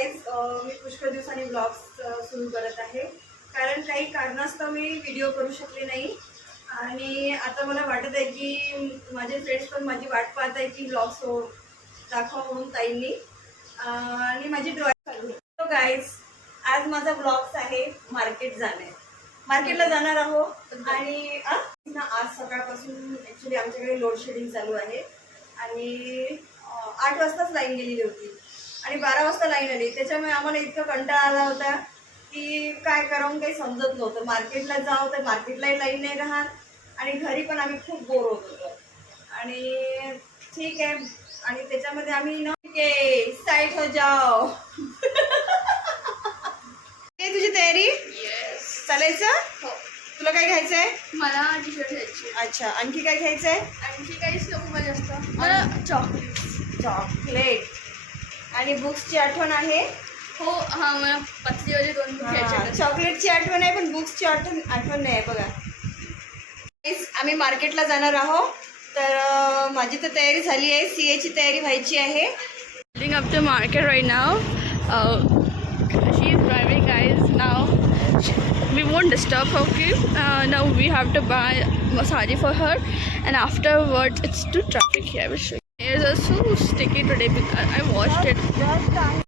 Guys, मी पुष्कळ दिवसांनी blogs सुरू करत आहे, कारण काही कारणास्तव मी व्हिडिओ करू शकले नाही. आणि आता मला वाटत आहे की माझे फ्रेंड्स पण माझी वाट पाहत आहे की ब्लॉग्स दाखवा म्हणून ताईंनी. आणि माझी ड्रॉइंग चालू आहे. तो गाईज, आज माझा ब्लॉग्स आहे मार्केट जाणे. मार्केटला जाणार आहोत. आणि आज सकाळपासून ॲक्च्युली आमच्याकडे लोड शेडिंग चालू आहे आणि 8 वाजताच लाईन गेलेली होती आणि 12 वाजता लाईन आली. त्याच्यामुळे आम्हाला इतका कंटाळा आला होता की काय करावं काही समजत नव्हतं. मार्केटला जावं तर मार्केटलाही लाईन नाही राहत आणि घरी पण आम्ही खूप बोर होत होतो. आणि ठीक आहे, आणि त्याच्यामध्ये आम्ही साईड हो जाओ. तुझी तयारी चालायचं? तुला काय घ्यायचंय? मला टी शर्ट घ्यायची. अच्छा, आणखी काय घ्यायचंय? आणखी काहीच नको मला जास्त. मला चॉकलेट आणि बुक्सची आठवण आहे. हो, हा मला पतलीवाले 2 बुक घ्यायचे. चॉकलेटची आठवण आहे पण बुक्सची आठवण नाही आहे. बघा, आम्ही मार्केटला जाणार आहोत. तर माझी तर तयारी झाली आहे. CA ची तयारी व्हायची आहे. Heading up to market right now. She is driving, guys. Now we won't disturb her. Okay. Now we have to buy masari for her, and afterwards it's too traffic here. I will show you. It's so sticky today because I washed it.